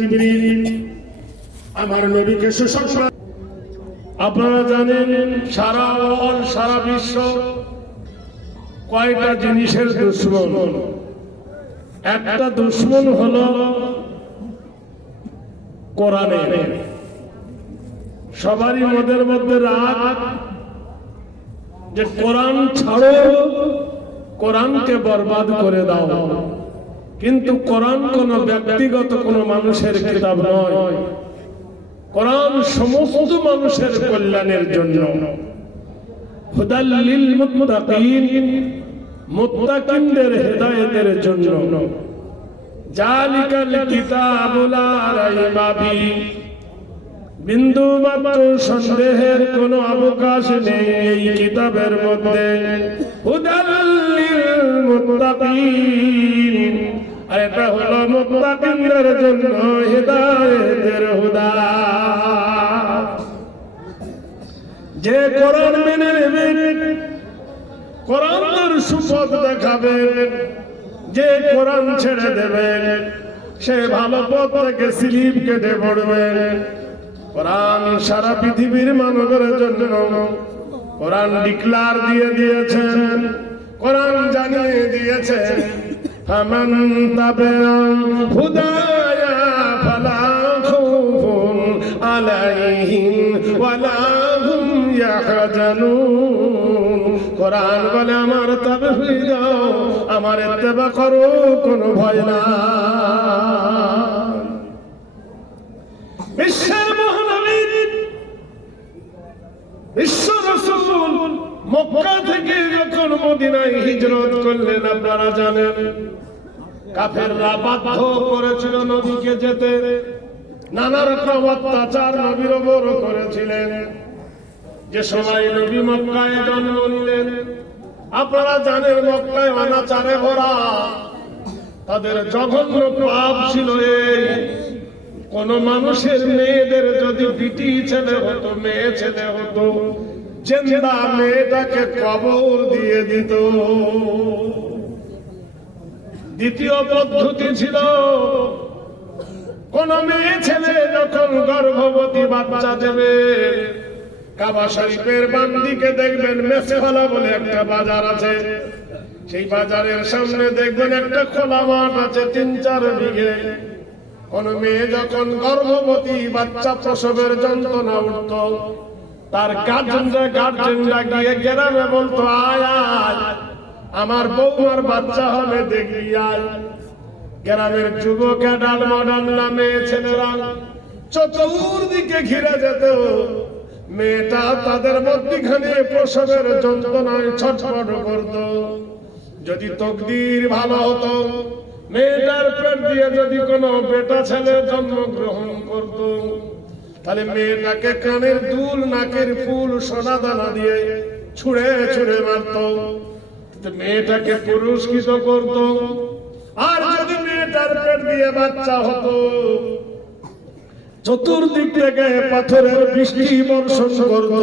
জিবরিল আমার নবীকে সুসংবাদ। আপনারা জানেন সারা বিশ্ব কয়টা জিনিসের দুশ্মন। একটা দুশ্মন হলো কোরআনের। সবারই মনের মধ্যে রাগ যে কোরআন ছাড়ো, কোরআনকে বরবাদ করে দাও। কিন্তু কোরআন কোন ব্যক্তিগত কোন মানুষের কিতাব নয়, কোরআন সমস্ত মানুষের কল্যাণের জন্য। হুদাল লিল মুত্তাকিন, মুত্তাকিনদের হেদায়েতের জন্য। জালিকাল কিতাবু লা রাইবা ফিহি, বিন্দু মাত্র সন্দেহের কোনো অবকাশ নেই এই কিতাবের মধ্যে। হুদাল লিল মুত্তাকিন, আর এটা হলো মুত্তাকিনদের জন্য হেদায়েতের হুদা। যে কোরআন মেনে নেবে, কোরআন তার সুপথ দেখাবে। যে কোরআন ছেড়ে দেবে, সে ভালো পথ থেকে স্লিপ কেটে পড়বে। কোরআন সারা পৃথিবীর মানবের জন্য কোরআন ডিক্লার দিয়ে দিয়েছেন, কোরআন জানিয়ে দিয়েছেন, ফামান তাবিআ হুদায়া ফালা খাউফুন আলাইহিম ওয়ালা হুম ইয়াহজানুন। কোরআন বলে আমার তাবে হয়ে যাও, আমার ইত্তেবা করো, কোনো ভয় না। বিশ্বের মহানবী, বিশ্ব রাসূল মক্কা থেকে যখন মদিনায় হিজরত করলেন, আপনারা জানেন কাফেররা বাধ্য করেছিল নবীকে যেতে। নানা রকম অত্যাচার নবীর উপর করেছিলেন। যে সময় নবী মক্কায় জন্ম নিলেন, আপনারা জানেন মক্কায় অনাচারে ভরা। তাদের জঘন্য পাপ ছিল এই, কোন মানুষের মেয়েদের যদি বিটি ছেলে হতো, মেয়ে ছেলে হতো, জিন্দা মেয়েটাকে কবর দিয়ে দিত। দ্বিতীয় পদ্ধতি ছিল, কোন মেয়ে ছেলে যখন গর্ভবতী বাচ্চা দেবে, কাবা শরীফের বাম দিকে দেখবেন মেসেহলা বলে একটা বাজার আছে। সেই বাজারের সামনে দেখবেন একটা খোলা মাঠ আছে ৩-৪ বিঘে। কোন মেয়ে যখন গর্ভবতী বাচ্চা প্রসবের যন্ত্রণা উঠত, তার গার্জেনরা গিয়ে গ্রামে বলতো, আয় আয় আমার বৌমার বাচ্চা হবে, দেখবি আয়। গ্রামের যুবক ডাল মডাল নামে ছেলেরা চতুর্দিকে ঘিরে যেত। মেয়েটা তাদের মধ্যখানে প্রসবের যন্ত্রণায় ছটফট করত। যদি তকদির ভালো হতো, মেয়েটার পেট দিয়ে যদি কোনো বেটা ছেলে জন্মগ্রহণ করত, তাহলে মেয়েটাকে কানের দুল, নাকের ফুল, সোনা দানা দিয়ে ছুঁড়ে ছুঁড়ে মারত, মেয়েটাকে পুরস্কৃত করত। আর যদি মেয়েটার পেট দিয়ে বাচ্চা হতো, চতুর্দিক থেকে পাথরের বৃষ্টি বর্ষণ করত।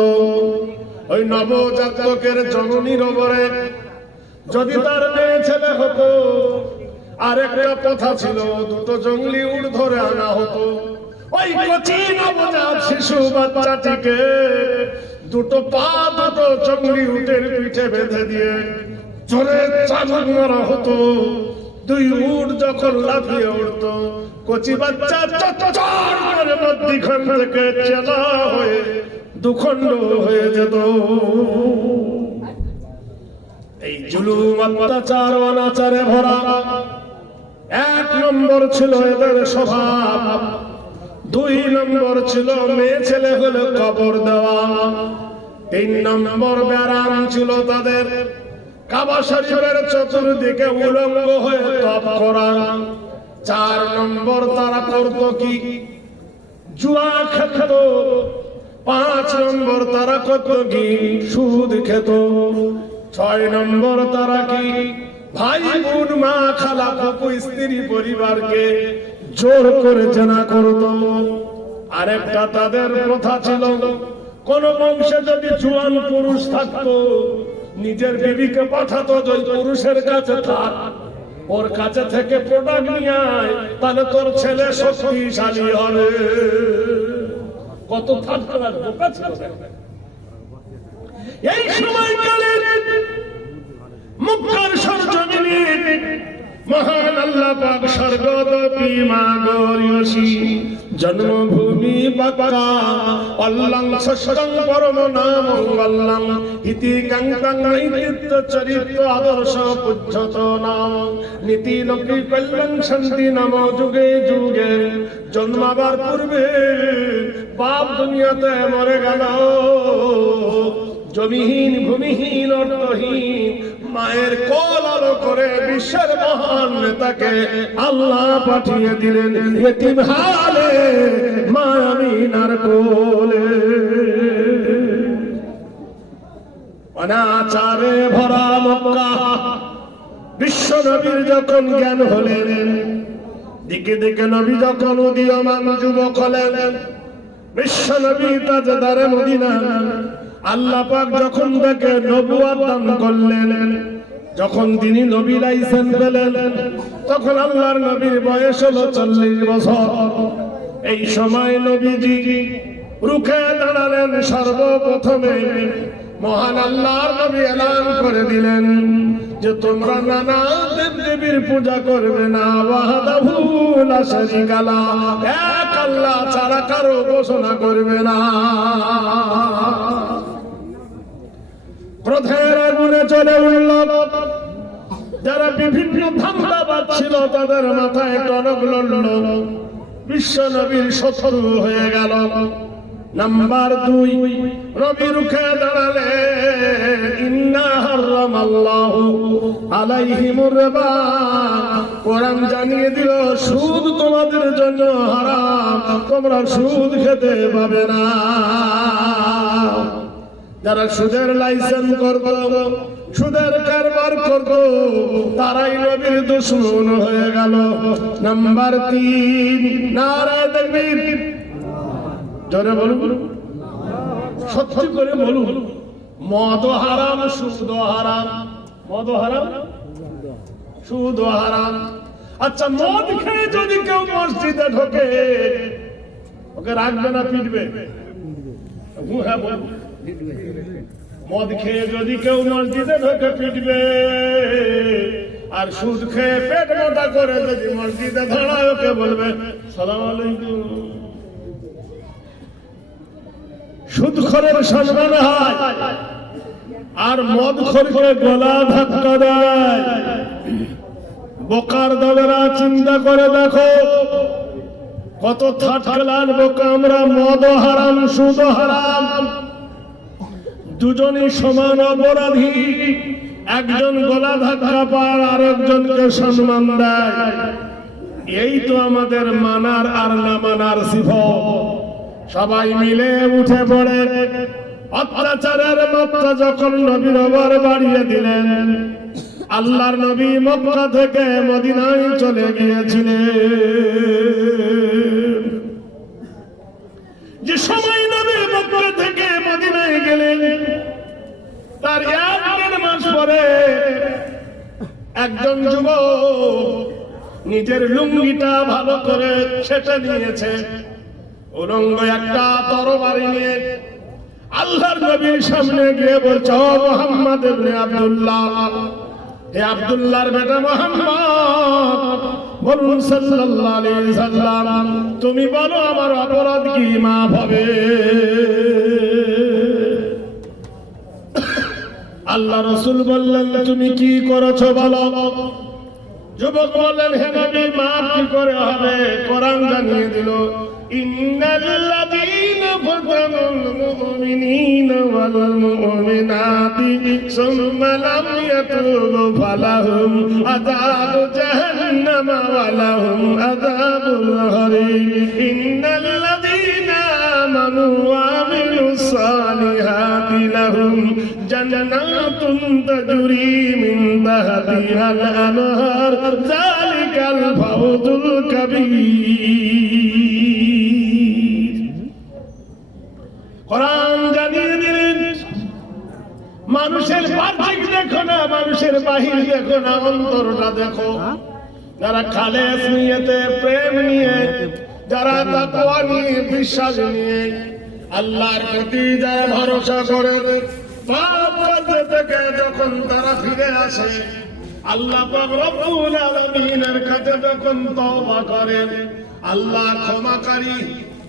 ওই নবজাতকের জননীর ওপরে যদি তার মেয়ে ছেলে হতো, আর একটা কথা ছিল, দুটো জঙ্গলি উট ধরে আনা হতো। ওই কচি নবজাত শিশু বাচ্চাটিকে দুটো পা দুটো জঙ্গলি উটের পিঠে বেঁধে দিয়ে জোরে চাবুক মারা হতো। দুই উট যখন লাফিয়ে উঠত, কচি বাচ্চা চটচট করে মধ্যখান থেকে চেলা হয়ে দুখণ্ড হয়ে যেত। এই জুলুম, অত্যাচার, অনাচারে ভরা ১ নম্বর ছিল এদের স্বভাব। ২ নম্বর ছিল মেয়ে ছেলে হলে কবর দেওয়া। ৩ নম্বর ব্যারাম ছিল তাদের কাবা শরীফের চতুর্দিকে উলঙ্গ হয়ে তপ করা। ৪ নম্বর তারা করত কি, জুয়া খেত। ৫ নম্বর তারা করত কি, সুদ খেত। ৬ নম্বর তারা কি, ভাই বোন, মা, খালা, ফুফু, স্ত্রী পরিবারকে জোর করে জেনা করত। আরেকটা তাদের প্রথা ছিল, কোন বংশে যদি জোয়ান পুরুষ থাকতো, নিজের বিবিকে পাঠাতো ওই পুরুষের কাছে থাক, ওর কাছে থেকে প্রোডাক্ট নিয়ে আয়, তাহলে তোর ছেলে শক্তিশালী হবে। কত থার্ড ক্লাস বোকা ছিল। এই সময়কালে মক্কার সরজমিনে মহান আল্লাহ পাক স্বর্গদপি মাগরিয়সি জন্মভূমি বাক্কা অল্লাং সষ্টং পরম নাম অল্লাং ইতি কাঙ্কাং ইতিত্ব চরিত্র আদর্শ পূজ্যত নাম নীতি লোকি কল্যাণ শান্তি নাম যুগে যুগে। জন্মাবার পূর্বে বাপ দুনিয়াতে মরে গেল, জমিহীন ভূমিহীন অর্থহীন মায়ের কোল আলো করে বিশ্বের মহান নেতাকে আল্লাহ পাঠিয়ে দিলেন এতিম হালে মা আমিনার কোলে। অনাচারে ভরা মক্কা, বিশ্ব নবীর যখন জ্ঞান হলেন, দিকে দিকে নবী যখন উদীয়মান যুবক হলেন, বিশ্ব নবী তাজদারে মদিনা আল্লাহ পাক যখন তাকে নবুয়ত দান করলেন, যখন তিনি নবী লাইসেন্স পেলেন, তখন আল্লাহর নবীর বয়স হলো 40 বছর। এই সময় নবীজি রুখে দাঁড়ালেন। সর্বপ্রথমে মহান আল্লাহর নবী এলান করে দিলেন যে তোমরা নানা দেব দেবীর পূজা করবে না, ওয়াহদাহু লা শারীকা লাহু, এক আল্লাহ ছাড়া কারো উপাসনা করবে না। ক্রোধের আগুনে জ্বলে উঠল। যারা বিভিন্ন ধান্দাবাদ ছিল তাদের মাথায় টনক লড়ল, বিশ্ব নবীর শত্রু হয়ে গেল। নাম্বার 2, নবী রুখে দাঁড়ালেন। ইন্না হারামাল্লাহু আলাইহিমুর রিবা, কোরআন জানিয়ে দিল সুদ তোমাদের জন্য হারাম, তোমরা সুদ খেতে পাবে না। যারা সুদের লাইসেন্স করত, সুদের কারবার করত, তারাই নবীর দুশমন হয়ে গেল। নাম্বার 3, নারায়ে তাকবীর, জোরে বলুন, সত্যি করে বলুন। মদ হারাম, সুদ হারাম। মদ হারাম, সুদ হারাম। আচ্ছা, মদ খেয়ে যদি কেউ মসজিদে ঢোকে, ওকে রাখবে না পিটবে? হ্যাঁ বলুন। মদ খেয়ে যদি কেউ মসজিদে ঢোকে পিটবে, আর সুদ খেয়ে পেট মোটা করে যদি মসজিদে দাঁড়ায় ওকে বলবে সালাম আলাইকুম। সুদখোরের সম্মান হয়, আর মদখোরকে গলা ধাক্কা দেয়। বোকার দলেরা চিন্তা করে দেখো, কত থার্ড ক্লাস বোকা আমরা। মদ হারাম, সুদ হারাম, দুজনই সমান অপরাধী। একজন গলা ধাক্কা পায়, আরেকজনকে সম্মান দেয়। এই তো আমাদের মানার আর না মানার সিফত। সবাই মিলে উঠে পড়ে অত্যাচারের মাত্রা যখন নবীর ওপর বাড়িয়ে দিলেন। আল্লাহর নবী মক্কা থেকে মদিনায় চলে গিয়েছিলেন। যে সময় নবী মক্কা থেকে মদিনায় গেলেন, তার 1 মাস পরে একজন যুবক নিজের লুঙ্গিটা ভালো করে ছেঁটে নিয়েছে, উলঙ্গ একটা তরবারি নিয়ে আল্লাহর নবীর সামনে গিয়ে বলছে, ও মুহাম্মদ ইবনে আব্দুল্লাহ, হে আব্দুল্লাহর বেটা মুহাম্মদ, বলুন সাল্লাল্লাহু আলাইহি সাল্লাম, তুমি বলো আমার অপরাধ কি মাফ হবে? আল্লাহ রাসূল বললেন, তুমি কি করেছো বলো। যুবক বললেন, হে নবী, মাফ কি করে হবে? কোরআন জানিয়ে দিল, ইন্নাল্লাযীনা ফাতানুল মুমিনিনা ওয়াল মুমিনাতি সুম্মা লাম ইয়াতুবু ফালাহুম আযাবু জাহান্নাম ওয়া লাহুম আযাবুল হারিম। ইন্নাল্লাযীনা আমানু ওয়া আমিলুস সালিহাতি লাহুম জান্নাতুন তাজরি মিন তাহতিহাল আনহার যালিকাল ফাওজুল কাবীর। কোরআন জানিয়ে দিলেন, মানুষের বাহ্যিক দেখো না, মানুষ মানুষের বাহির দেখো না, অন্তরটা দেখো। যারা খালেস নিয়েতে, প্রেম নিয়ে, যারা তাকওয়া নিয়ে, বিশ্বাস নিয়ে, আল্লাহর প্রতি যারা ভরসা করে, পাপ করতে থেকে যখন তারা ফিরে আসে, আল্লাহ পাক রব্বুল আলামিনের কাছে যখন তওবা করেন, আল্লাহ ক্ষমাকারী,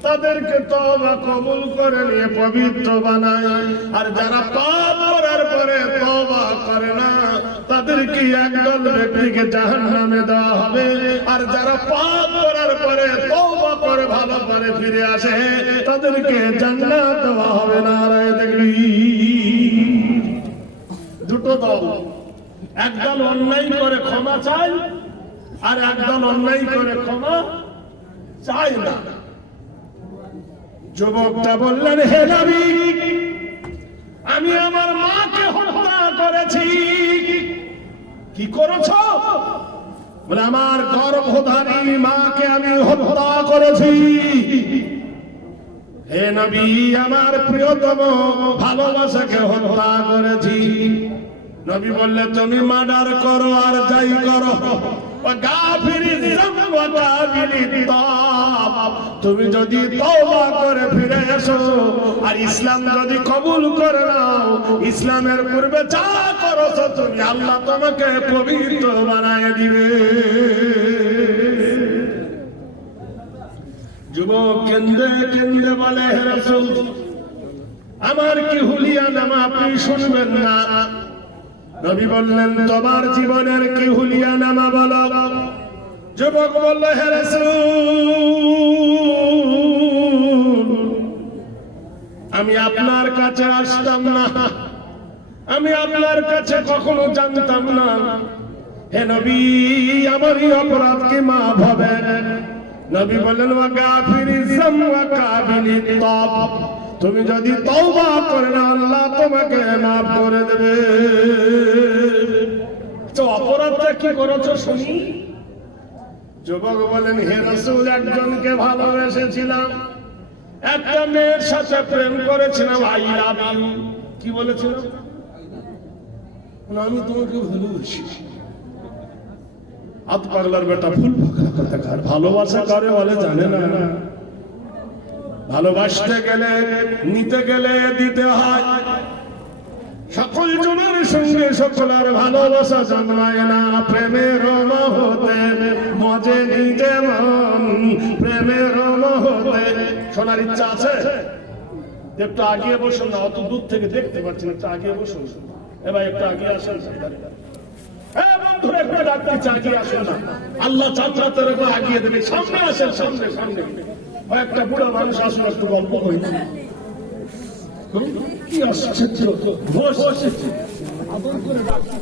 তাদেরকে তওবা কবুল করে নিয়ে পবিত্র বানায়। আর যারা পাপ করার পরে তওবা করে না, তাদেরকে একদল ব্যক্তিকে জাহান্নামে দেওয়া হবে। আর যারা পাপ করার পরে তওবা করে ভালো করে ফিরে আসে, তাদেরকে জান্নাত দেওয়া হবে। নারায়ে তাকবীর। দুটো দল, একদল অন্যায় করে ক্ষমা চায়, আর একদল অন্যায় করে ক্ষমা চায় না। যুবকটা বললেন, হে নবী, আমি আমার মাকে হত্যা করেছি। কি করেছ? বলে, আমার গর্ভধারী মাকে আমি হত্যা করেছি। হে নবী, আমার প্রিয়তম ভালোবাসাকে হত্যা করেছি। নবী বললে, তুমি মার্ডার করো আর যাই করো, তুমি যদি তওবা করে ফিরে এসো আর ইসলাম যদি কবুল করে নাও, ইসলামের পূর্বে যা করছো তুমি, আল্লাহ তোমাকে পবিত্র বানায় দিবে। যুবক কেন্দ্রে কেন্দ্রে বলে, হে রাসূল, আমার কি হুলিয়া নামা আপনি শুনবেন না? নবী বললেন, তোমার জীবনের কি হুলিয়া নামা বলো। যুবক বলল, হে রাসূল, আমি আপনার কাছে আসতাম না, আমি আপনার কাছে কখনো জানতাম না। হে নবী, আমারই অপরাধ কি মাফ হবে? নবী বললেন, ওয়া গাফিরিজ যাম ওয়া কাবিলিত তাওব, তুমি যদি তওবা করে না, আল্লাহ তোমাকে মাফ করে দেবে। তো অপরাধটা কি করেছো শুনি? যুবক বলেন, হে রাসূল, একজনকে ভালোবেসেছিলাম, একটা মেয়ের সাথে প্রেম করেছিলাম, আই লাভ ইউ। কি বলেছিলাম? আমি তোমাকে ভালোবাসি। হাত পাগলার বেটা, ফুল পাগলা কথাকার। ভালোবাসা করে বলে জানে না। ভালোবাসতে গেলে, নিতে গেলে দিতে হয়। সকল জনের সঙ্গে সকলের ভালোবাসা জন্মায় না। প্রেমের মহতে মজে নিজে মন, প্রেমের মহতে। শোনার ইচ্ছা আছে? একটু আগিয়ে বসুন না, অত দূর থেকে দেখতে পাচ্ছি না, একটু আগিয়ে বসুন। এবার একটু আগিয়ে আসেন। বন্ধুরা, একটু ডাকতে আগিয়ে আসুন না, আল্লাহ চাঁদরাতের উপর আগিয়ে দেবে। সামনে আসেন, সামনে সামনে। একটা বুড়া মানুষ আসুন, একটু গল্প করি। কি আসছে? বস, আদর করে ডাকছি।